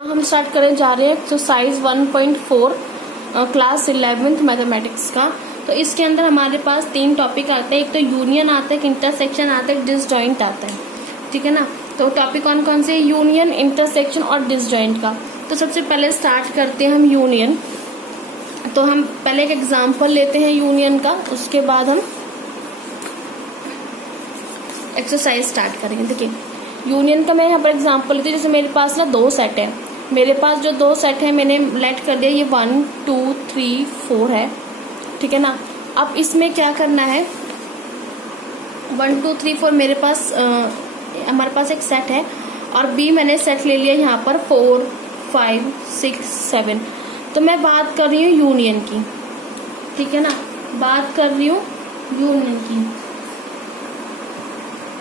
हम स्टार्ट करने जा रहे हैं एक्सरसाइज 1.4 क्लास 11th मैथमेटिक्स का। तो इसके अंदर हमारे पास 3 टॉपिक आते हैं। एक तो यूनियन आता है, एक इंटरसेक्शन आता है, डिसजॉइंट आता है। ठीक है ना। तो टॉपिक कौन कौन से? यूनियन, इंटरसेक्शन और डिसजॉइंट का। तो सबसे पहले स्टार्ट करते हैं हम यूनियन। तो हम पहले एक एग्जाम्पल लेते हैं यूनियन का, उसके बाद हम एक्सरसाइज स्टार्ट करेंगे। देखिए यूनियन का मैं यहाँ पर एग्जाम्पल लेती हूँ। जैसे मेरे पास ना 2 सेट है, मेरे पास जो 2 सेट है मैंने लेट कर दिया, ये 1 2 3 4 है। ठीक है ना। अब इसमें क्या करना है, 1 2 3 4 मेरे पास हमारे पास एक सेट है और बी मैंने सेट ले लिया यहाँ पर 4 5 6 7। तो मैं बात कर रही हूँ यूनियन की। ठीक है ना, बात कर रही हूँ यूनियन की।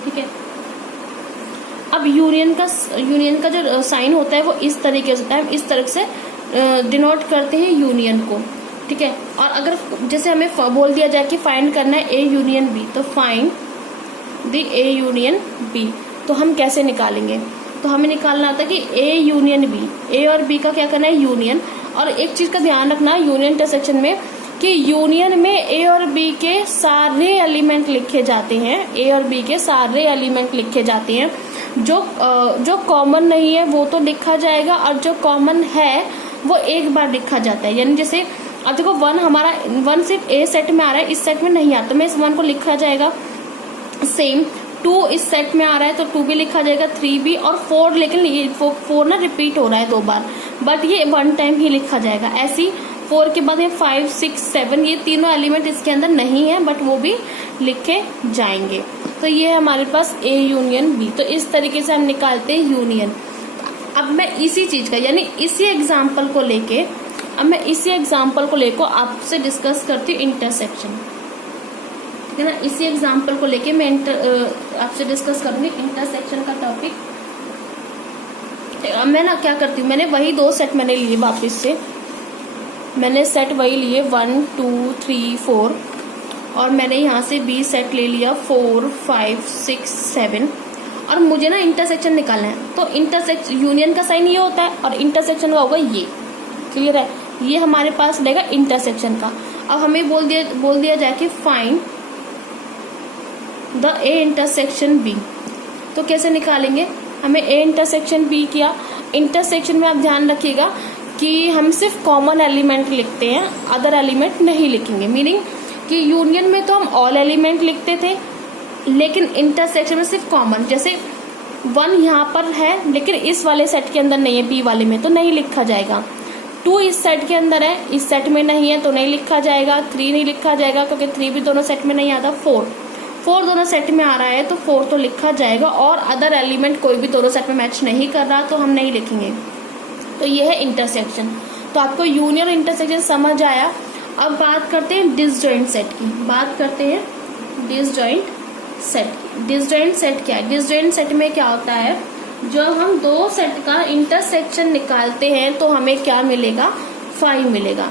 ठीक है। अब यूनियन का जो साइन होता है वो इस तरीके से होता है, हम इस तरह से डिनोट करते हैं यूनियन को। ठीक है। और अगर जैसे हमें बोल दिया जाए कि फाइंड करना है ए यूनियन बी, तो find the A union B, तो हम कैसे निकालेंगे? तो हमें निकालना होता है कि ए यूनियन बी, ए और बी का क्या करना है, यूनियन। और एक चीज का ध्यान रखना यूनियन इंटरसेक्शन में कि यूनियन में ए और बी के सारे एलिमेंट लिखे जाते हैं, ए और बी के सारे एलिमेंट लिखे जाते हैं। जो कॉमन नहीं है वो तो लिखा जाएगा और जो कॉमन है वो एक बार लिखा जाता है। यानी जैसे अब देखो 1 सिर्फ ए सेट में आ रहा है, इस सेट में नहीं आता, तो मैं इस 1 को लिखा जाएगा। सेम 2 इस सेट में आ रहा है तो 2 भी लिखा जाएगा, 3 भी, और 4, लेकिन ये 4 ना रिपीट हो रहा है 2 बार, बट ये 1 टाइम ही लिखा जाएगा। ऐसी 4 के बाद ये 5 6 7, ये तीनों एलिमेंट इसके अंदर नहीं है बट वो भी लिखे जाएंगे। तो ये हमारे पास ए यूनियन बी। तो इस तरीके से हम निकालते हैं यूनियन। अब मैं इसी चीज का यानी इसी एग्जाम्पल को लेके आपसे डिस्कस करती हूँ इंटरसेक्शन। ठीक है ना। इसी एग्जाम्पल को लेके मैं आपसे डिस्कस करूंगी इंटरसेक्शन का टॉपिक। मैं ना क्या करती हूँ, मैंने वही 2 सेट मैंने लिए, वापस से मैंने सेट वही लिए 1 2 3 4, और मैंने यहाँ से बी सेट ले लिया 4 5 6 7। और मुझे ना इंटरसेक्शन निकालना है। तो इंटरसेक्शन यूनियन का साइन ये होता है और इंटरसेक्शन का होगा ये। क्लियर है। ये हमारे पास रहेगा इंटरसेक्शन का। अब हमें बोल दिया जाए कि find the A intersection B, तो कैसे निकालेंगे? हमें ए इंटरसेक्शन बी किया। इंटरसेक्शन में आप ध्यान रखिएगा कि हम सिर्फ कॉमन एलिमेंट लिखते हैं, अदर एलिमेंट नहीं लिखेंगे। मीनिंग कि यूनियन में तो हम ऑल एलिमेंट लिखते थे, लेकिन इंटरसेक्शन में सिर्फ कॉमन। जैसे 1 यहाँ पर है लेकिन इस वाले सेट के अंदर नहीं है, बी वाले में, तो नहीं लिखा जाएगा। 2 इस सेट के अंदर है, इस सेट में नहीं है तो नहीं लिखा जाएगा। 3 नहीं लिखा जाएगा क्योंकि 3 भी दोनों सेट में नहीं आता। 4 दोनों सेट में आ रहा है तो 4 तो लिखा जाएगा, और अदर एलिमेंट कोई भी दोनों सेट में मैच नहीं कर रहा तो हम नहीं लिखेंगे। तो ये है इंटरसेक्शन। तो आपको यूनियन और इंटरसेक्शन समझ आया। अब बात करते हैं डिसजॉइंट सेट की। बात करते हैं डिसजॉइंट सेट की। डिसजॉइंट सेट क्या है? डिसजॉइंट सेट में क्या होता है, जब हम 2 सेट का इंटरसेक्शन निकालते हैं तो हमें क्या मिलेगा, 5 मिलेगा।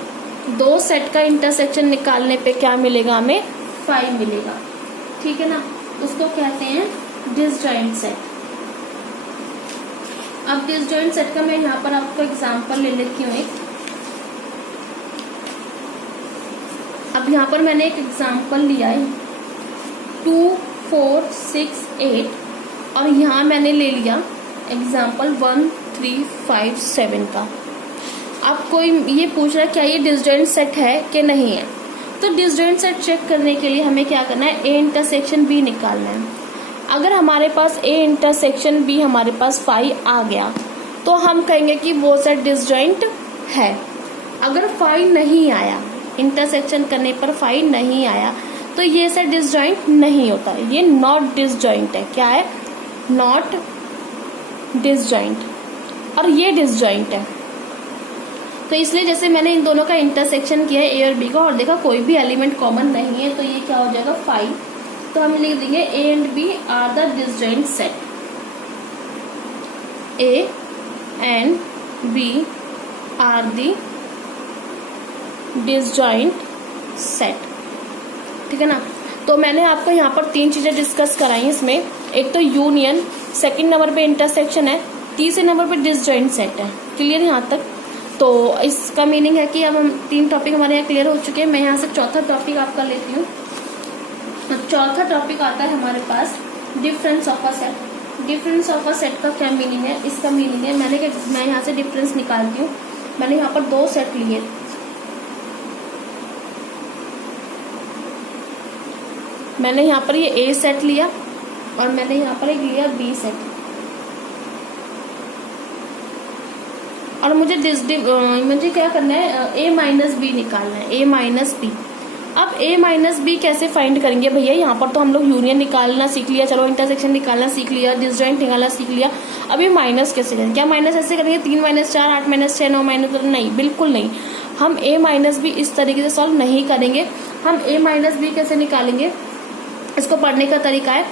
2 सेट का इंटरसेक्शन निकालने पे क्या मिलेगा, हमें 5 मिलेगा। ठीक है ना। उसको कहते हैं डिसजॉइंट सेट। अब डिसजॉइंट सेट का मैं यहाँ पर आपको एग्जांपल ले लेती हूँ एक। अब यहाँ पर मैंने एक एग्जांपल लिया है 2 4 6 8, और यहाँ मैंने ले लिया एग्जांपल 1 3 5 7 का। अब कोई ये पूछ रहा है क्या ये डिसजॉइंट सेट है कि नहीं है? तो डिसजॉइंट सेट चेक करने के लिए हमें क्या करना है, ए इंटरसेक्शन बी निकालना है। अगर हमारे पास ए इंटरसेक्शन बी हमारे पास 5 आ गया तो हम कहेंगे कि वो सेट डिसजॉइंट है। अगर 5 नहीं आया, इंटरसेक्शन करने पर 5 नहीं आया, तो ये सेट डिसजॉइंट नहीं होता, ये नॉट डिसजॉइंट है। क्या है? Not disjoint. और ये डिसजॉइंट है। तो इसलिए जैसे मैंने इन दोनों का इंटरसेक्शन किया है, ए और बी का, और देखा कोई भी एलिमेंट कॉमन नहीं है, तो ये क्या हो जाएगा 5। तो हम लिख देंगे A and B are the disjoint set. A and B are the disjoint set. ठीक है ना। तो मैंने आपको यहाँ पर 3 चीजें डिस्कस कराई इसमें। एक तो यूनियन, सेकंड नंबर पे इंटरसेक्शन है, तीसरे नंबर पे डिसजॉइंट सेट है। क्लियर यहाँ तक? तो इसका मीनिंग है कि अब हम 3 टॉपिक हमारे यहाँ क्लियर हो चुके हैं। मैं यहाँ से चौथा टॉपिक आपका लेती हूँ। चौथा टॉपिक आता है हमारे पास difference of a set. Difference of a set का क्या मीनिंग है? इसका मीनिंग है मैं यहाँ से डिफरेंस निकालती हूँ। मैंने यहाँ पर 2 सेट लिए। मैंने यहाँ पर ये A सेट लिया और मैंने यहाँ पर एक लिया B सेट। और मुझे क्या करना है? A माइनस बी निकालना है, A माइनस बी। अब A माइनस बी कैसे फाइंड करेंगे भैया? यहाँ पर तो हम लोग यूनियन निकालना सीख लिया, चलो इंटरसेक्शन निकालना सीख लिया, डिसजॉइंट निकालना सीख लिया। अब ये माइनस कैसे करेंगे? क्या माइनस ऐसे करेंगे 3 - 4 8 - 6 9 - नहीं, बिल्कुल नहीं। हम A माइनस बी इस तरीके से सॉल्व नहीं करेंगे। हम A माइनस बी कैसे निकालेंगे? इसको पढ़ने का तरीका है,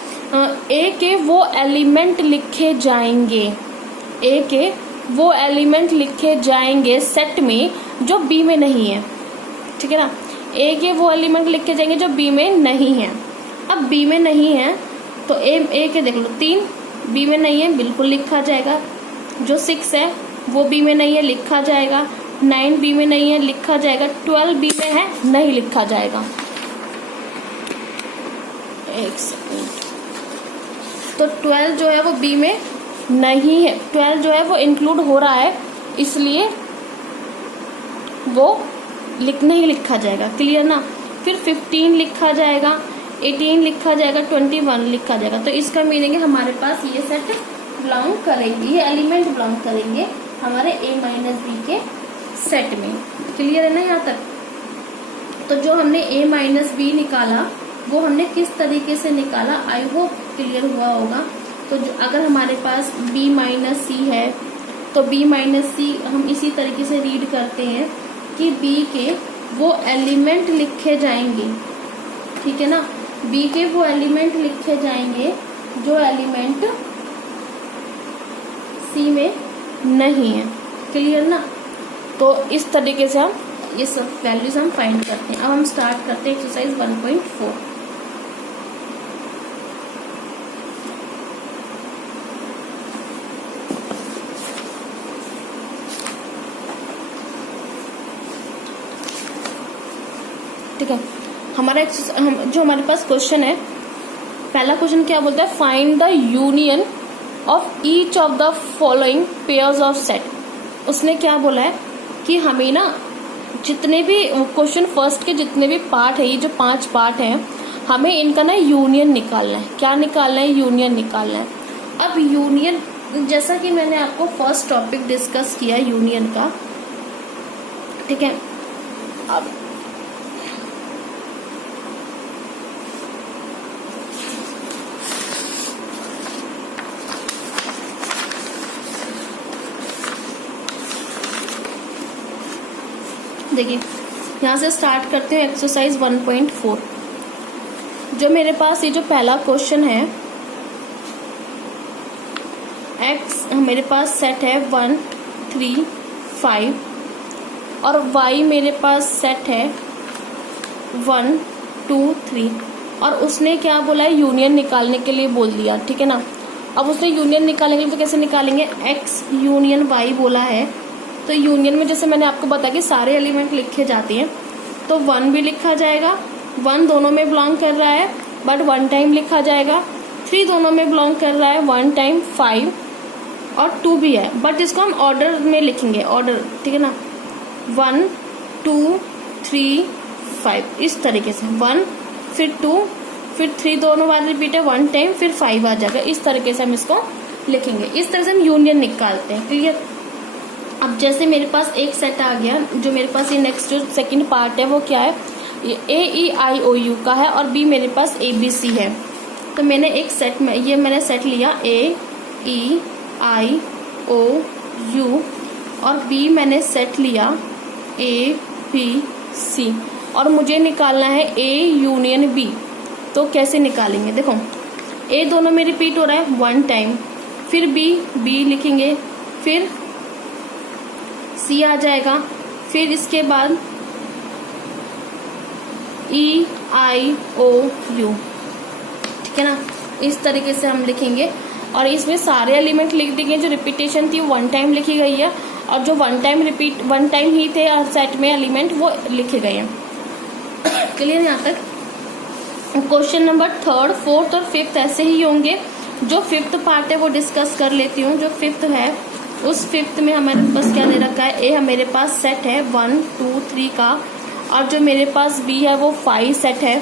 A के वो एलिमेंट लिखे जाएंगे, A के वो एलिमेंट लिखे जाएंगे सेट में जो B में नहीं है, ठीक है ना? A के वो एलिमेंट लिखे जाएंगे जो B में नहीं है। अब B में नहीं है तो A के देख लो 3 B में नहीं है, बिल्कुल लिखा जाएगा। जो 6 है वो B में नहीं है, लिखा जाएगा। 9 B में नहीं है, लिखा जाएगा। 12 B में है, नहीं लिखा जाएगा। एक सेकंड। तो 12 जो है वो B में नहीं है, 12 जो है वो इंक्लूड हो रहा है, इसलिए वो नहीं लिखा जाएगा। क्लियर ना? फिर 15 लिखा जाएगा, 18 लिखा जाएगा, 21 लिखा जाएगा। तो इसका मीनिंग है हमारे पास ये सेट बिलोंग करेंगे, ये एलिमेंट बिलोंग करेंगे हमारे A माइनस बी के सेट में। क्लियर है ना यहाँ तक? तो जो हमने A माइनस बी निकाला वो हमने किस तरीके से निकाला, आई होप क्लियर हुआ होगा। तो अगर हमारे पास B माइनस सी है तो B माइनस सी हम इसी तरीके से रीड करते हैं कि B के वो एलिमेंट लिखे जाएंगे, ठीक है ना? B के वो एलिमेंट लिखे जाएंगे जो एलिमेंट C में नहीं है। क्लियर ना? तो इस तरीके से हम ये सब वैल्यूज हम फाइंड करते हैं। अब हम स्टार्ट करते हैं एक्सरसाइज 1.4। ठीक है, जो हमारे पास क्वेश्चन है, पहला क्वेश्चन क्या बोलता है? Find the union of each of the following pairs of set. उसने क्या बोला है कि हमें ना जितने भी क्वेश्चन फर्स्ट के जितने भी पार्ट है, ये जो 5 पार्ट हैं, हमें इनका ना यूनियन निकालना है। क्या निकालना है? यूनियन निकालना है। अब यूनियन, जैसा कि मैंने आपको फर्स्ट टॉपिक डिस्कस किया यूनियन का, ठीक है। अब देखिए, यहाँ से स्टार्ट करते हैं एक्सरसाइज 1.4। जो मेरे पास ये जो पहला क्वेश्चन है, एक्स मेरे पास सेट है 1 3 5 और वाई मेरे पास सेट है 1 2 3 और उसने क्या बोला है? यूनियन निकालने के लिए बोल दिया, ठीक है ना। अब उसने यूनियन निकालेंगे तो कैसे निकालेंगे? एक्स यूनियन वाई बोला है, तो यूनियन में जैसे मैंने आपको बताया कि सारे एलिमेंट लिखे जाते हैं, तो 1 भी लिखा जाएगा, 1 दोनों में बिलोंग कर रहा है बट 1 टाइम लिखा जाएगा, 3 दोनों में बिलोंग कर रहा है 1 टाइम, 5 और 2 भी है, बट इसको हम ऑर्डर में लिखेंगे, ऑर्डर, ठीक है ना। 1 2 3 5 इस तरीके से, 1 फिर 2 फिर 3 दोनों बार रिपीट है 1 टाइम, फिर 5 आ जाएगा। इस तरीके से हम इसको लिखेंगे, इस तरह से हम यूनियन निकालते हैं। क्लियर? अब जैसे मेरे पास एक सेट आ गया, जो मेरे पास ये नेक्स्ट जो सेकंड पार्ट है वो क्या है? ये AEIOU का है और B मेरे पास ABC है। तो मैंने एक सेट में ये मैंने सेट लिया AEIOU और B मैंने सेट लिया ABC और मुझे निकालना है A यूनियन B। तो कैसे निकालेंगे? देखो, A दोनों में रिपीट हो रहा है 1 टाइम, फिर B लिखेंगे, फिर C आ जाएगा, फिर इसके बाद EIOU, ठीक है ना। इस तरीके से हम लिखेंगे और इसमें सारे एलिमेंट लिख देंगे। जो रिपीटेशन थी 1 टाइम लिखी गई है और जो वन टाइम ही थे सेट में एलिमेंट वो लिखे गए हैं। क्लियर यहाँ तक? क्वेश्चन नंबर 3, 4 और 5 ऐसे ही होंगे। जो 5th पार्ट है वो डिस्कस कर लेती हूँ। जो 5th है उस 5th में हमारे पास क्या दे रखा है, ए मेरे पास सेट है 1 2 3 का, और जो मेरे पास बी है वो 5 सेट है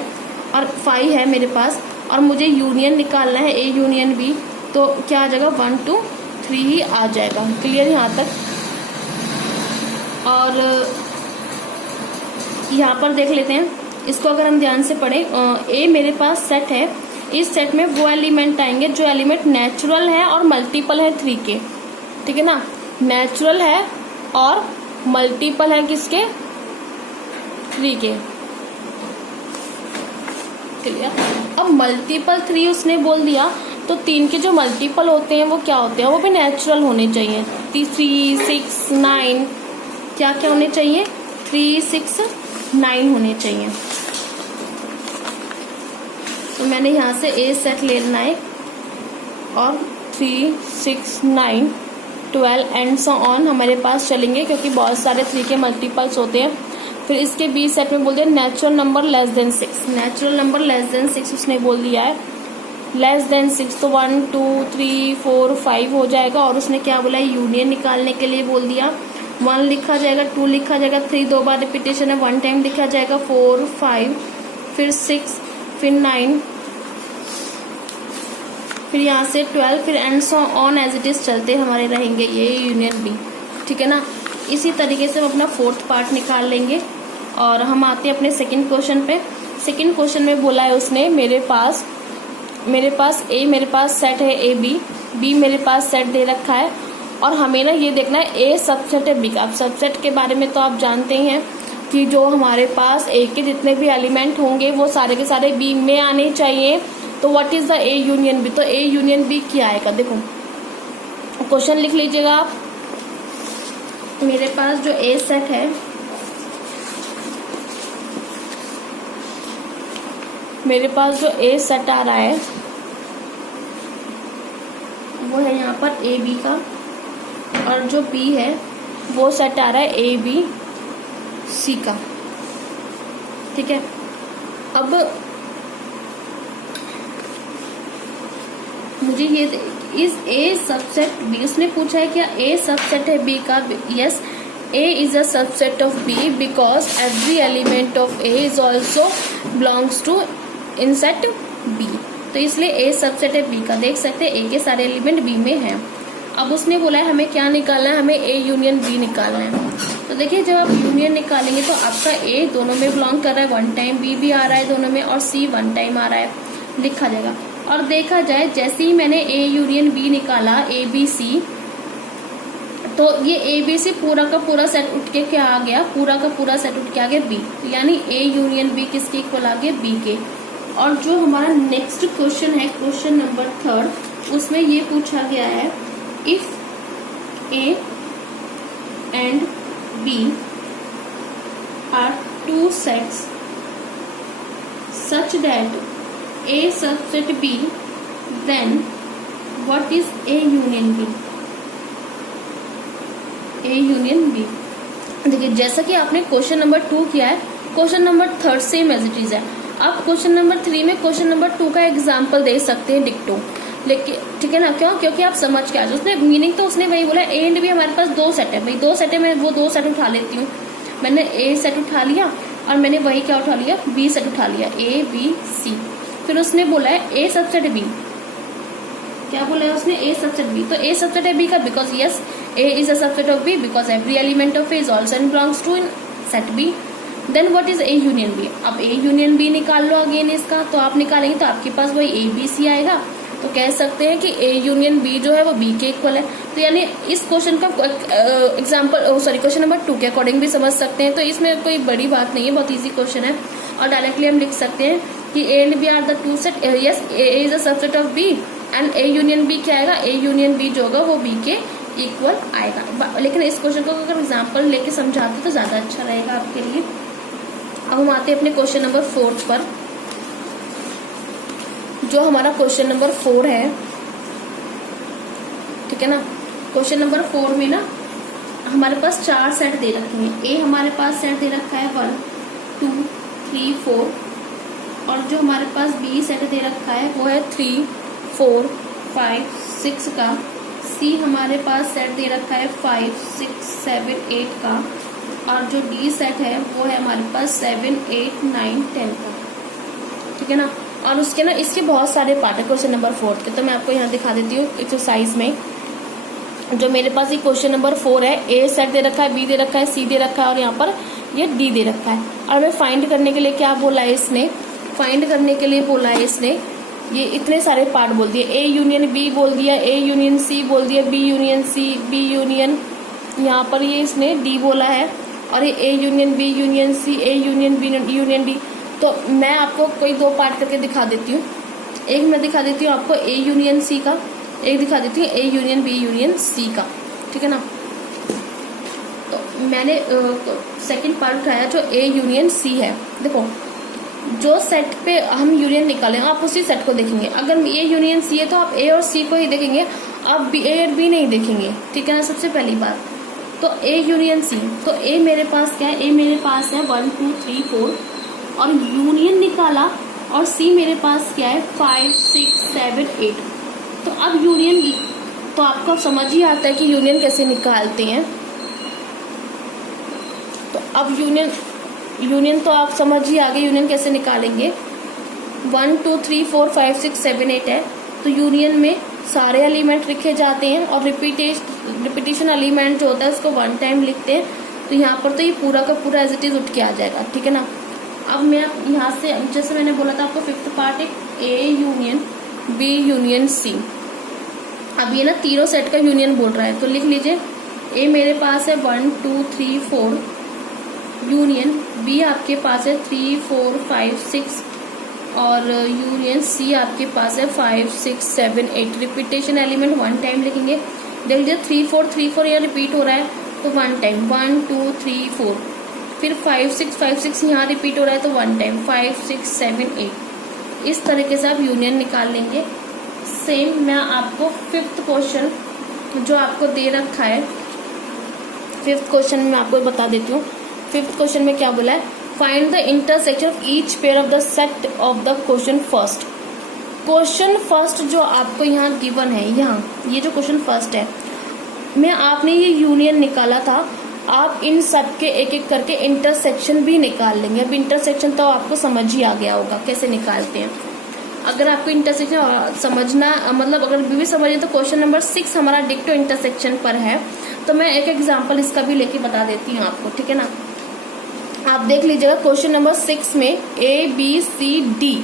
और 5 है मेरे पास, और मुझे यूनियन निकालना है ए यूनियन बी, तो क्या आ जाएगा 1 2 3 ही आ जाएगा। क्लियर यहाँ तक? और यहाँ पर देख लेते हैं इसको, अगर हम ध्यान से पढ़ें, ए मेरे पास सेट है, इस सेट में वो एलिमेंट आएंगे जो एलिमेंट नेचुरल है और मल्टीपल है 3 के, ठीक है ना, नेचुरल है और मल्टीपल है किसके, 3 के। क्लियर? अब मल्टीपल 3 उसने बोल दिया, तो 3 के जो मल्टीपल होते हैं वो क्या होते हैं, वो भी नेचुरल होने चाहिए। 3 6 9 क्या क्या होने चाहिए, 3 6 9 होने चाहिए। तो मैंने यहाँ से ए सेट ले लेना है और 3 6 9 12 एंड सो ऑन हमारे पास चलेंगे, क्योंकि बहुत सारे 3 के मल्टीपल्स होते हैं। फिर इसके बी सेट में बोल दिया natural number less than 6, natural number less than 6 उसने बोल दिया है, लेस देन 6, तो 1 2 3 4 5 हो जाएगा। और उसने क्या बोला है, यूनियन निकालने के लिए बोल दिया, 1 लिखा जाएगा, 2 लिखा जाएगा, 3 2 बार रिपीटेशन है, 1 टाइम लिखा जाएगा, 4 5 फिर 6 फिर 9 फिर यहाँ से 12 फिर and so on as it is चलते हमारे रहेंगे ये यूनियन बी, ठीक है ना। इसी तरीके से हम अपना 4th पार्ट निकाल लेंगे। और हम आते हैं अपने सेकंड क्वेश्चन पे। सेकंड क्वेश्चन में बोला है उसने मेरे पास ए मेरे पास सेट है ए बी मेरे पास सेट दे रखा है, और हमें ना ये देखना है ए सबसेट है बी का। अब सबसेट के बारे में तो आप जानते ही हैं कि जो हमारे पास ए के जितने भी एलिमेंट होंगे वो सारे के सारे बी में आने चाहिए। तो what is the A union B, तो ए यूनियन बी क्या आएगा, देखो क्वेश्चन लिख लीजिएगा आप। मेरे पास जो ए सेट है, मेरे पास जो ए सेट आ रहा है वो है यहाँ पर ए बी का, और जो बी है वो सेट आ रहा है ए बी सी का, ठीक है। अब मुझे ये इज ए सबसेट बी, उसने पूछा है क्या ए सबसेट है बी का, yes A is a subset of B because every element of A is also belongs to in set B, तो इसलिए ए सबसेट है बी का। देख सकते हैं ए के सारे एलिमेंट बी में हैं। अब उसने बोला है हमें क्या निकालना है, हमें ए यूनियन बी निकालना है। तो देखिए जब आप यूनियन निकालेंगे तो आपका ए दोनों में बिलोंग कर रहा है, 1 टाइम बी भी आ रहा है दोनों में, और सी 1 टाइम आ रहा है, लिखा जाएगा। और देखा जाए जैसे ही मैंने ए यूनियन बी निकाला ए बी सी, तो ये ए बी सी पूरा का पूरा सेट उठ के क्या आ गया, पूरा का पूरा सेट उठ के आ गया बी, तो यानी ए यूनियन बी किसके इक्वल आ गया, बी के। और जो हमारा नेक्स्ट क्वेश्चन है, क्वेश्चन नंबर 3, उसमें ये पूछा गया है if A and B are 2 sets such that A subset B, then what is A union B? A union B, देखिए जैसा कि आपने क्वेश्चन नंबर 2 किया है, question number 3 same as it is है। आप क्वेश्चन नंबर 3 में क्वेश्चन नंबर 2 का एग्जाम्पल दे सकते हैं डिक्टो, लेकिन ठीक है ना, क्यों, क्योंकि आप समझ के आ जाओ। उसने मीनिंग तो उसने वही बोला, ए एंड बी हमारे पास 2 सेट है, भाई 2 सेट है, मैं वो 2 सेट उठा लेती हूँ। मैंने ए सेट उठा लिया और मैंने वही क्या उठा लिया, बी सेट उठा लिया, ए बी सी। फिर उसने बोला है ए सबसेट बी, क्या बोला है उसने, ए सबसेट बी, तो ए सबसेट है बी का because yes A is a subset of B because every element of A is also belongs to in set B. Then what is A union B, अब A union B निकाल लो again इसका, तो आप निकालेंगे तो आपके पास वही ए बी सी आएगा। तो कह सकते हैं कि ए यूनियन बी जो है वो बी के इक्वल है। तो यानी इस क्वेश्चन का एग्जाम्पल क्वेश्चन नंबर 2 के अकॉर्डिंग भी समझ सकते हैं। तो इसमें कोई बड़ी बात नहीं है, बहुत ईजी क्वेश्चन है, और डायरेक्टली हम लिख सकते हैं कि A and B are the 2 set, yes A is a subset of B and A union B क्या आएगा, ए यूनियन बी जो होगा वो बी के इक्वल आएगा। लेकिन इस क्वेश्चन को अगर एग्जाम्पल लेके समझाते तो ज्यादा अच्छा रहेगा आपके लिए। अब हम आते हैं अपने क्वेश्चन नंबर 4 पर। जो हमारा क्वेश्चन नंबर 4 है, ठीक है ना, क्वेश्चन नंबर 4 में ना हमारे पास 4 सेट दे रखे हैं। ए हमारे पास सेट दे रखा है 1 2 3 4, और जो हमारे पास बी सेट दे रखा है वो है 3 4 5 6 का। सी हमारे पास सेट दे रखा है 5 6 7 8 का, और जो डी सेट है वो है हमारे पास 7 8 9 10 का। ठीक है ना। और उसके ना इसके बहुत सारे पार्ट है क्वेश्चन नंबर 4 के, तो मैं आपको यहाँ दिखा देती हूँ एक्सरसाइज में। जो मेरे पास ये क्वेश्चन नंबर 4 है, ए सेट दे रखा है, बी दे रखा है, सी दे रखा है, और यहाँ पर ये डी दे रखा है। और हमें फाइंड करने के लिए क्या बोला है इसने, फाइंड करने के लिए बोला है इसने ये इतने सारे पार्ट बोल दिए। ए यूनियन बी बोल दिया, ए यूनियन सी बोल दिया, B union C, B union, यहाँ पर ये इसने डी बोला है, और ये A union B union C, A union B union D. तो मैं आपको कोई 2 पार्ट करके दिखा देती हूँ। एक मैं दिखा देती हूँ आपको ए यूनियन सी का, एक दिखा देती हूँ A union B union C का। ठीक है ना। तो मैंने सेकंड पार्ट उठाया जो ए यूनियन सी है। देखो जो सेट पे हम यूनियन निकालें आप उसी सेट को देखेंगे। अगर ए यूनियन सी है तो आप ए और सी को ही देखेंगे, आप बी ए और बी नहीं देखेंगे। ठीक है ना, सबसे पहली बात। तो ए यूनियन सी, तो ए मेरे पास क्या है, ए मेरे पास है 1 2 3 4, और यूनियन निकाला, और सी मेरे पास क्या है 5 6 7 8। तो अब यूनियन, तो आपको समझ ही आता है कि यूनियन कैसे निकालते हैं। तो अब यूनियन तो आप समझ ही आ गए यूनियन कैसे निकालेंगे। 1 2 3 4 5 6 7 8 है, तो यूनियन में सारे एलिमेंट लिखे जाते हैं, और रिपीटेशन एलिमेंट जो होता है उसको 1 टाइम लिखते हैं। तो यहाँ पर तो ये पूरा का पूरा एज इट इज उठ के आ जाएगा। ठीक है ना। अब मैं यहाँ से, जैसे मैंने बोला था आपको 5th पार्ट है A union B union C. अब ये ना तीनों सेट का यूनियन बोल रहा है, तो लिख लीजिए ए मेरे पास है 1 2 3 4 यूनियन, बी आपके पास है 3 4 5 6, और यूनियन सी आपके पास है 5 6 7 8। रिपीटेशन एलिमेंट 1 टाइम लिखेंगे। देख लीजिए 3 4 3 4 यहाँ रिपीट हो रहा है तो 1 टाइम 1 2 3 4, फिर 5 6 यहाँ रिपीट हो रहा है तो 1 टाइम 5 6 7 8। इस तरीके से आप यूनियन निकाल लेंगे। सेम मैं आपको 5th क्वेश्चन जो आपको दे रखा है, 5th क्वेश्चन में आपको बता देती हूँ। 5th क्वेश्चन में क्या बोला है, find the intersection of each pair of the set of the question first. Question first जो आपको यहाँ गिवन है, यहाँ ये जो क्वेश्चन फर्स्ट है में आपने ये यूनियन निकाला था, आप इन सब के एक एक करके इंटरसेक्शन भी निकाल लेंगे। अब इंटरसेक्शन तो आपको समझ ही आ गया होगा कैसे निकालते हैं। अगर आपको इंटरसेक्शन समझना, मतलब अगर भी समझिए तो क्वेश्चन नंबर 6 हमारा डिक्टो इंटरसेक्शन पर है, तो मैं एक एग्जांपल इसका भी लेके बता देती हूँ आपको। ठीक है ना। आप देख लीजिएगा क्वेश्चन नंबर 6 में ए बी सी डी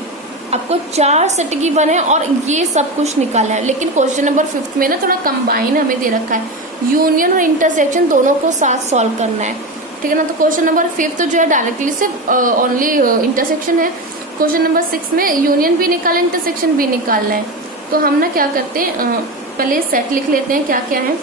आपको 4 सेट गिवन है और ये सब कुछ निकाला है। लेकिन क्वेश्चन नंबर 5 में ना थोड़ा कंबाइन हमें दे रखा है, यूनियन और इंटरसेक्शन दोनों को साथ सॉल्व करना है। ठीक है ना। तो क्वेश्चन नंबर 5 तो जो है डायरेक्टली सिर्फ ओनली इंटरसेक्शन है। क्वेश्चन नंबर 6 में यूनियन भी निकालना है, इंटरसेक्शन भी निकालना है। तो हम ना क्या करते हैं, पहले सेट लिख लेते हैं क्या क्या है।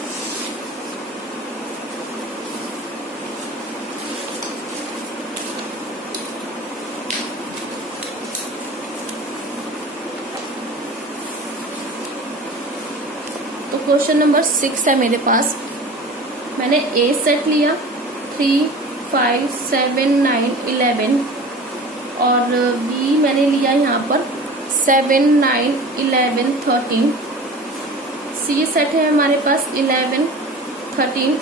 तो क्वेश्चन नंबर 6 है मेरे पास, मैंने ए सेट लिया 3 5 7 9 11, और बी मैंने लिया यहाँ पर 7 9 11 13, सी सेट है हमारे पास 11 13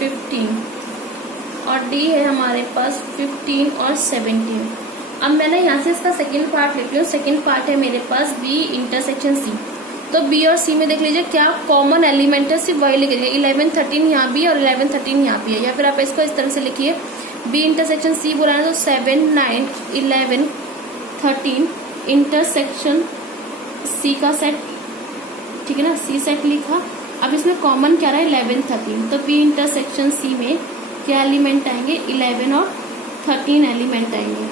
15, और डी है हमारे पास 15 और 17। अब मैंने यहाँ से इसका सेकेंड पार्ट लिख लिया। सेकेंड पार्ट है मेरे पास बी इंटरसेक्शन सी। तो बी और सी में देख लीजिए क्या कॉमन एलिमेंट है, सिर्फ वही लिख लीजिए। 11 13 यहाँ भी और 11 13 यहाँ भी है, या फिर आप इसको इस तरह से लिखिए बी इंटरसेक्शन सी बोला है तो 7 9 11 13 इंटरसेक्शन सी का सेट। ठीक है ना, सी सेट लिखा। अब इसमें कॉमन क्या रहा है 11 13, तो बी इंटरसेक्शन सी में क्या एलिमेंट आएंगे 11 और 13 एलिमेंट आएंगे।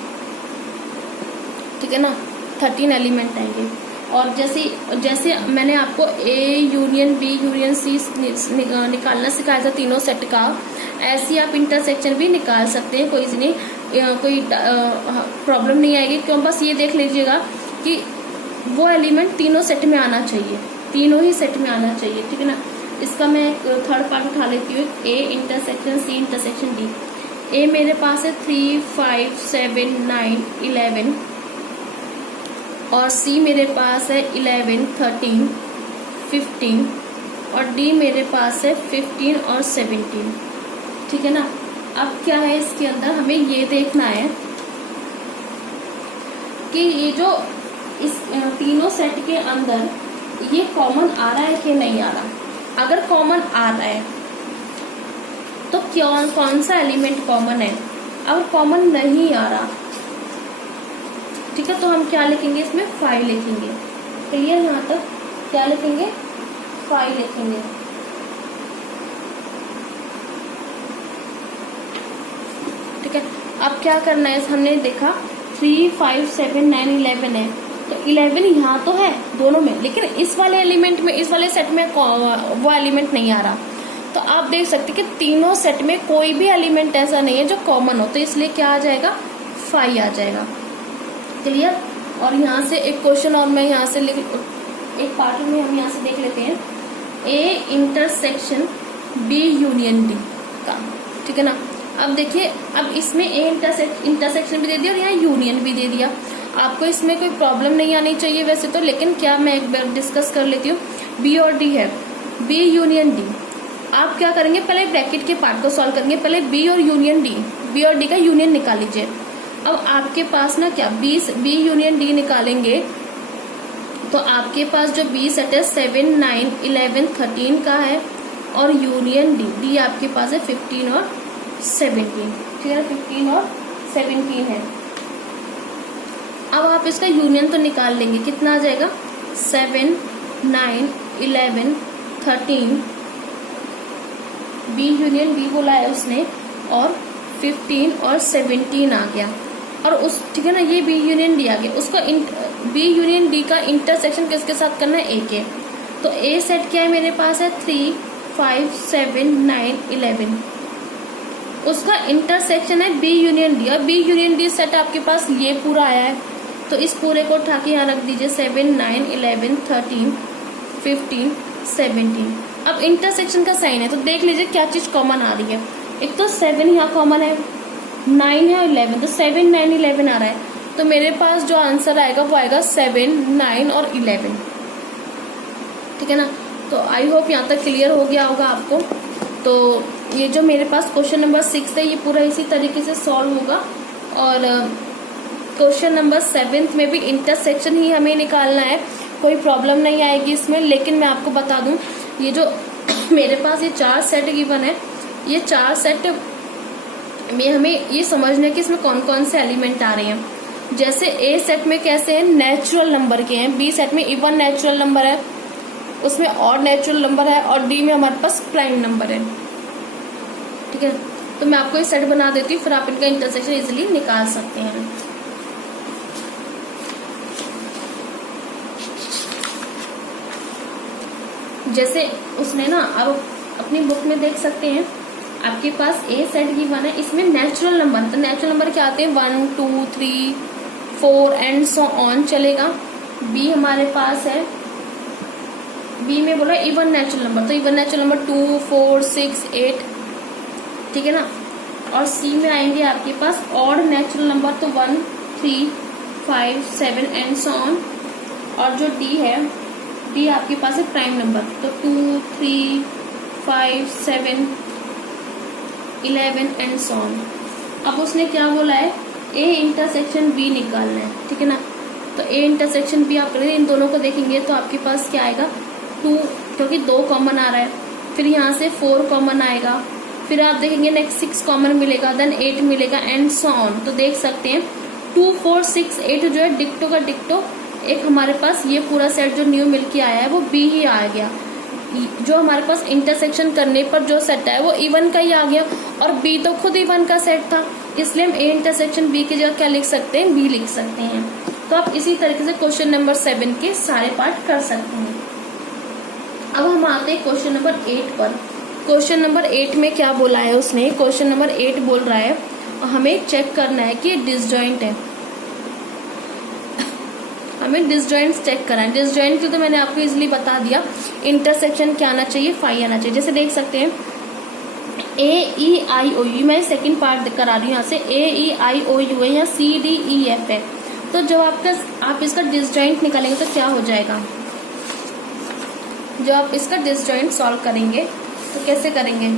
ठीक है ना, 13 एलिमेंट आएंगे। और जैसे मैंने आपको A union B union C निकालना सिखाया था तीनों सेट का, ऐसे आप इंटरसेक्शन भी निकाल सकते हैं। कोई प्रॉब्लम नहीं आएगी। क्यों, बस ये देख लीजिएगा कि वो एलिमेंट तीनों सेट में आना चाहिए, तीनों ही सेट में आना चाहिए। ठीक है ना। इसका मैं एक थर्ड पार्ट उठा लेती हूँ, A intersection C intersection D. A मेरे पास है 3, 5, 7, 9, 11 और सी मेरे पास है 11, 13, 15 और डी मेरे पास है 15 और 17। ठीक है ना। अब क्या है इसके अंदर, हमें ये देखना है कि ये जो इस तीनों सेट के अंदर ये कॉमन आ रहा है कि नहीं आ रहा। अगर कॉमन आ रहा है तो कौन सा एलिमेंट कॉमन है। अगर कॉमन नहीं आ रहा, ठीक है, तो हम क्या लिखेंगे इसमें, 5 लिखेंगे। क्लियर यहाँ तक, क्या लिखेंगे, 5 लिखेंगे। ठीक है। अब क्या करना है, हमने देखा 3, 5, 7, 9, 11 है, तो 11 यहाँ तो है दोनों में, लेकिन इस वाले एलिमेंट में, इस वाले सेट में वो एलिमेंट नहीं आ रहा। तो आप देख सकते कि तीनों सेट में कोई भी एलिमेंट ऐसा नहीं है जो कॉमन हो, तो इसलिए क्या आ जाएगा, 5 आ जाएगा। क्लियर। और यहाँ से एक क्वेश्चन और मैं यहाँ से एक पार्ट में हम यहाँ से देख लेते हैं, A intersection B union D का। ठीक है ना। अब देखिए, अब इसमें ए इंटरसेक्शन भी दे दिया और यहाँ यूनियन भी दे दिया। आपको इसमें कोई प्रॉब्लम नहीं आनी चाहिए वैसे तो, लेकिन क्या मैं एक बार डिस्कस कर लेती हूँ। बी और डी है, बी यूनियन डी। आप क्या करेंगे, पहले ब्रैकेट के पार्ट को सॉल्व करेंगे। पहले बी और यूनियन डी, बी और डी का यूनियन निकाल लीजिए। अब आपके पास ना क्या, बी यूनियन डी निकालेंगे तो आपके पास जो बी सेट है 7, 9, 11, 13 का है और यूनियन डी आपके पास है 15 और 17। ठीक है, 15 और 17 है। अब आप इसका यूनियन तो निकाल लेंगे, कितना आ जाएगा, 7, 9, 11, 13, बी यूनियन बी बोला है उसने, और 15 और 17 आ गया। और उस, ठीक है ना, ये बी यूनियन डी आ गया। उसको बी यूनियन डी का इंटरसेक्शन किसके साथ करना है, ए के। तो ए सेट क्या है मेरे पास है, 3, 5, 7, 9, 11। उसका इंटरसेक्शन है बी यूनियन डी, और बी यूनियन डी सेट आपके पास ये पूरा आया है, तो इस पूरे को उठा के यहाँ रख दीजिए, 7, 9, 11, 13, 15, 17। अब इंटरसेक्शन का साइन है तो देख लीजिए क्या चीज कॉमन आ रही है। एक तो 7 यहाँ कॉमन है, 9 है और 11, तो 7, 9, 11 आ रहा है। तो मेरे पास जो आंसर आएगा वो आएगा 7, 9 और 11। ठीक है ना। तो आई होप यहाँ तक क्लियर हो गया होगा आपको। तो ये जो मेरे पास क्वेश्चन नंबर 6 है ये पूरा इसी तरीके से सॉल्व होगा। और क्वेश्चन नंबर 7 में भी इंटरसेक्शन ही हमें निकालना है, कोई प्रॉब्लम नहीं आएगी इसमें। लेकिन मैं आपको बता दूं, ये जो मेरे पास ये 4 सेट गिवन है, ये 4 सेट में हमें ये समझना है कि इसमें कौन कौन से एलिमेंट आ रहे हैं। जैसे ए सेट में कैसे हैं, नेचुरल नंबर के हैं, बी सेट में इवन नेचुरल नंबर है, उसमें और नेचुरल नंबर है, और डी में हमारे पास प्राइम नंबर है। ठीक है, तो मैं आपको ये सेट बना देती हूँ, फिर आप इनका इंटरसेक्शन इजीली निकाल सकते हैं। जैसे उसने ना, अब अपनी बुक में देख सकते हैं, आपके पास ए सेट गिवन है, इसमें नेचुरल नंबर, तो नेचुरल नंबर क्या आते हैं, 1, 2, 3, 4 एंड सो ऑन चलेगा। बी हमारे पास है, बी में बोला इवन नेचुरल नंबर, तो इवन नेचुरल नंबर 2, 4, 6, 8। ठीक है ना। और सी में आएंगे आपके पास ऑड नेचुरल नंबर, तो 1, 3, 5, 7 एंड सो ऑन। और जो डी है, डी आपके पास है प्राइम नंबर, तो 2, 3, 5, 7, 11 एंड सो ऑन। अब उसने क्या बोला है, ए इंटरसेक्शन बी निकालना है। ठीक है ना। तो ए इंटरसेक्शन बी आप करेंगे, इन दोनों को देखेंगे तो आपके पास क्या आएगा, 2, क्योंकि 2 कॉमन आ रहा है, फिर यहाँ से 4 कॉमन आएगा, फिर आप देखेंगे नेक्स्ट 6 कॉमन मिलेगा, देन 8 मिलेगा एंड सो ऑन। तो देख सकते हैं 2, 4, 6, 8 जो है डिक्टो का डिक्टो, एक हमारे पास ये पूरा सेट जो न्यू मिल के आया है वो बी ही आ गया। जो हमारे पास इंटरसेक्शन करने पर जो सेट है वो इवन का ही आ गया, और बी तो खुद इवन का सेट था, इसलिए हम ए इंटरसेक्शन बी की जगह क्या लिख सकते हैं, बी लिख सकते हैं। तो आप इसी तरीके से क्वेश्चन नंबर 7 के सारे पार्ट कर सकते हैं। अब हम आते हैं क्वेश्चन नंबर 8 पर। क्वेश्चन नंबर 8 में क्या बोला है उसने, क्वेश्चन नंबर 8 बोल रहा है हमें चेक करना है कि डिसजॉइंट है। हमें डिसजॉइंट चेक करना है। डिसजॉइंट तो मैंने आपको इजिली बता दिया, इंटरसेक्शन क्या आना चाहिए, फाई आना चाहिए। जैसे देख सकते हैं AEIOU, मैं सेकंड पार्ट करा रही हूँ यहाँ से, AEIOU है, यहाँ CDEF है। तो जब आप इसका डिसजॉइंट निकालेंगे तो क्या हो जाएगा, जो आप इसका डिसजॉइंट सॉल्व करेंगे तो कैसे करेंगे,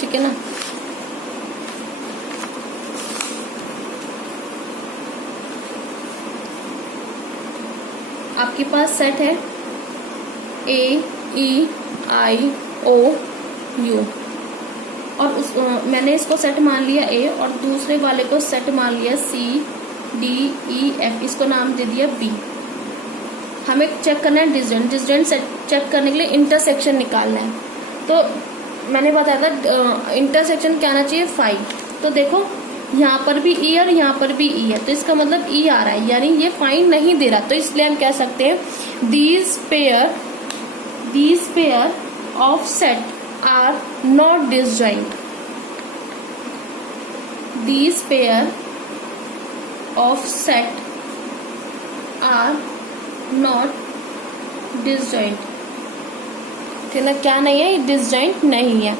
ठीक है ना। आपके पास सेट है AEIOU और मैंने इसको सेट मान लिया A और दूसरे वाले को सेट मान लिया CDEF, इसको नाम दे दिया B। हमें चेक करना है डिसजॉइंट। डिसजॉइंट चेक करने के लिए इंटरसेक्शन निकालना है। तो मैंने बताया था इंटरसेक्शन क्या आना चाहिए, 5। तो देखो यहाँ पर भी E और यहाँ पर भी E है, तो इसका मतलब E आ रहा है, यानी ये फाइन नहीं दे रहा। तो इसलिए हम कह सकते हैं these pair of set are not disjoint. These pair of set are not disjoint, ठीक है, क्या नहीं है, डिसजॉइंट नहीं है।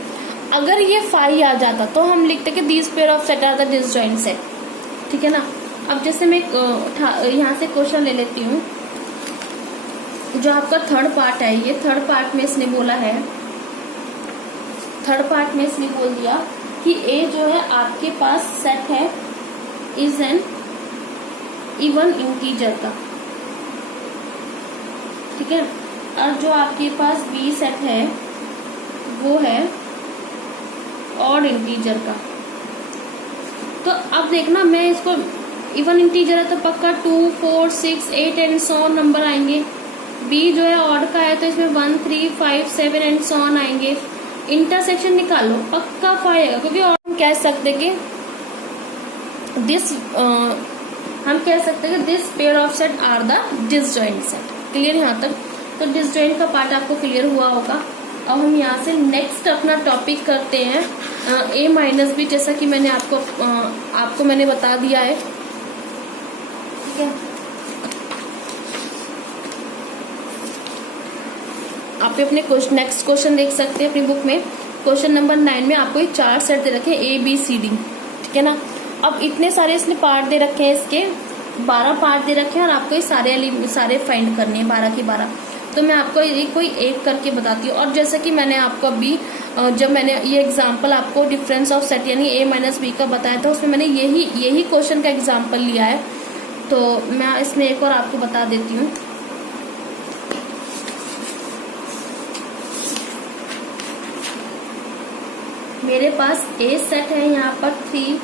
अगर ये फाई आ जाता तो हम लिखते कि these pair of set are the disjoint set, ठीक है ना। अब जैसे मैं यहाँ से क्वेश्चन ले लेती हूँ, जो आपका थर्ड पार्ट है, ये थर्ड पार्ट में इसने बोला है, थर्ड पार्ट में इसने बोल दिया कि A जो है आपके पास सेट है इज एन इवन इंटीजर का, ठीक है। और जो आपके पास B सेट है वो है ऑड इंटीजर का। तो अब देखना, मैं इसको इवन इंटीजर है तो पक्का 2, 4, 6, 8 एंड सो ऑन नंबर आएंगे। B जो है ऑड का है तो इसमें 1, 3, 5, 7 एंड सो ऑन आएंगे। इंटरसेक्शन निकाल लो, पक्का 5 आएगा, क्योंकि और हम कह सकते कि this pair of set are the disjoint set. Clear यहाँ तक? तो डिसजॉइंट का पार्ट आपको क्लियर हुआ होगा। अब हम यहाँ से नेक्स्ट अपना टॉपिक करते हैं A-B, जैसा कि मैंने आपको मैंने बता दिया है, ठीक है। आप अपने नेक्स्ट क्वेश्चन देख सकते हैं अपनी बुक में। क्वेश्चन नंबर 9 में आपको ये 4 सेट दे रखे हैं ABCD, ठीक है ना। अब इतने सारे इसने पार्ट दे रखे हैं, इसके 12 पार्ट दे रखे हैं और आपको ये सारे फाइंड करने हैं, 12 के 12। तो मैं आपको कोई एक करके बताती हूँ। और जैसा कि मैंने आपको अभी जब मैंने ये एग्जांपल आपको डिफरेंस ऑफ सेट यानी A-B का बताया था, उसमें मैंने यही क्वेश्चन का एग्जांपल लिया है। तो मैं इसमें एक और आपको बता देती हूँ। मेरे पास A सेट है यहाँ पर 3,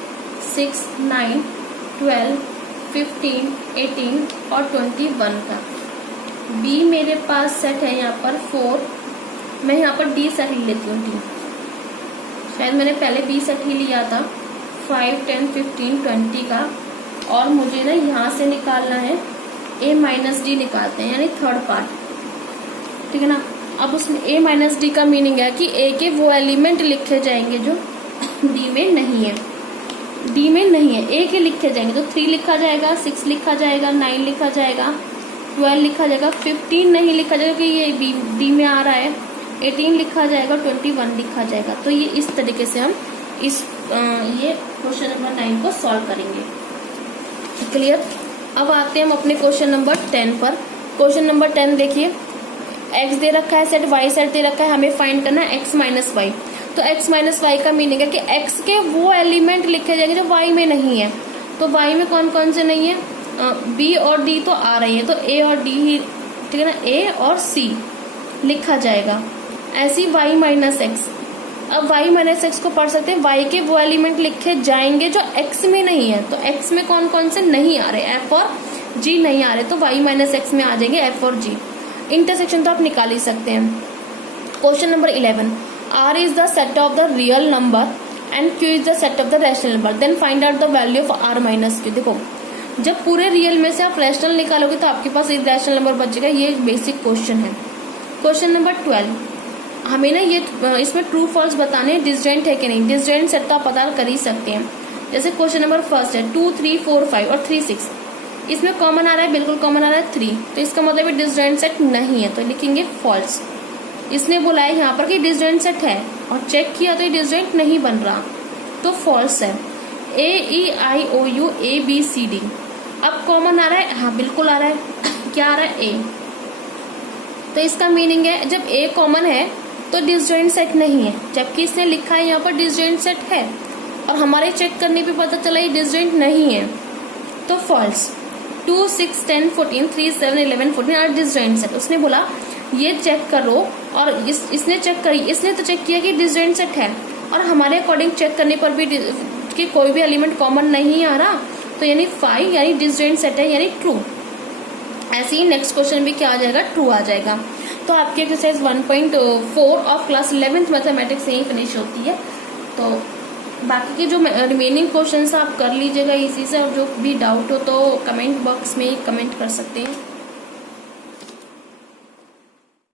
6, 9, 12, 15, 18 और 21 का। B मेरे पास सेट है यहाँ पर 4, मैं यहाँ पर D सेट ही लेती हूँ, D शायद मैंने पहले B सेट ही लिया था, 5, 10, 15, 20 का। और मुझे ना यहाँ से निकालना है A-D निकालते हैं, यानी थर्ड पार्ट, ठीक है ना। अब उसमें A-D का मीनिंग है कि A के वो एलिमेंट लिखे जाएंगे जो D में नहीं है, D में नहीं है, A के लिखे जाएंगे। तो 3 लिखा जाएगा, 6 लिखा जाएगा, 9 लिखा जाएगा, 12 लिखा जाएगा, 15 नहीं लिखा जाएगा कि ये D में आ रहा है, 18 लिखा जाएगा, 21 लिखा जाएगा। तो ये इस तरीके से हम ये क्वेश्चन नंबर 9 को सॉल्व करेंगे। क्लियर? अब आते हैं हम अपने क्वेश्चन नंबर 10 पर। क्वेश्चन नंबर 10 देखिए, x दे रखा है सेट, y सेट दे रखा है, हमें फाइंड करना है x माइनस वाई। तो x माइनस वाई का मीनिंग है कि x के वो एलिमेंट लिखे जाएंगे जो y में नहीं है। तो y में कौन कौन से नहीं है, B और D तो आ रही है, तो A और D ही, ठीक है ना, A और C लिखा जाएगा। ऐसी y माइनस एक्स। अब y माइनस एक्स को पढ़ सकते हैं, y के वो एलिमेंट लिखे जाएंगे जो x में नहीं है। तो x में कौन कौन से नहीं आ रहे, f और g नहीं आ रहे, तो y माइनस एक्स में आ जाएंगे f और g। इंटरसेक्शन तो आप निकाल ही सकते हैं। Question number 11, R is the set of the real number and Q is the set of the rational number, then find out the value of R minus Q। देखो, जब पूरे रियल में से आप रैशनल निकालोगे तो आपके पास एक रैशनल नंबर बचेगा। ये बेसिक क्वेश्चन है। क्वेश्चन नंबर 12, हमें ना ये इसमें ट्रू फॉल्स बताने, डिसजॉइंट है कि नहीं। डिसजॉइंट सेट तो आप पता कर ही सकते हैं। जैसे क्वेश्चन नंबर फर्स्ट है 2 3 4 5 और 3 6, इसमें कॉमन आ रहा है, बिल्कुल कॉमन आ रहा है 3, तो इसका मतलब ये डिसजॉइंट सेट नहीं है, तो लिखेंगे फॉल्स। इसने बोला है यहाँ पर कि डिसजॉइंट सेट है और चेक किया तो ये डिसजॉइंट नहीं बन रहा, तो फॉल्स है। AEIOU ABCD, अब कॉमन आ रहा है, हाँ बिल्कुल आ रहा है, क्या आ रहा है A, तो इसका मीनिंग है जब A कॉमन है तो डिसजॉइंट सेट नहीं है, जबकि इसने लिखा है यहाँ पर डिसजॉइंट सेट है और हमारे चेक करने पे पता चला ये डिसजॉइंट नहीं है, तो फॉल्स। 2 6 10 14 3 7 11 14 are disjoint set. उसने बोला ये चेक करो और इसने चेक करी, इसने तो चेक किया कि डिसजॉइंट सेट है और हमारे अकॉर्डिंग चेक करने पर भी कि कोई भी एलिमेंट कॉमन नहीं आ रहा, तो यानी 5 यानी डिसजॉइंट सेट है, यानी ट्रू। ऐसे ही नेक्स्ट क्वेश्चन भी क्या आ जाएगा, ट्रू आ जाएगा। तो आपकी exercise 1.4 of class 11th mathematics यही फिनिश होती है। तो बाकी के जो रिमेनिंग क्वेश्चंस आप कर लीजिएगा इसी से, और जो भी डाउट हो तो कमेंट बॉक्स में कमेंट कर सकते हैं।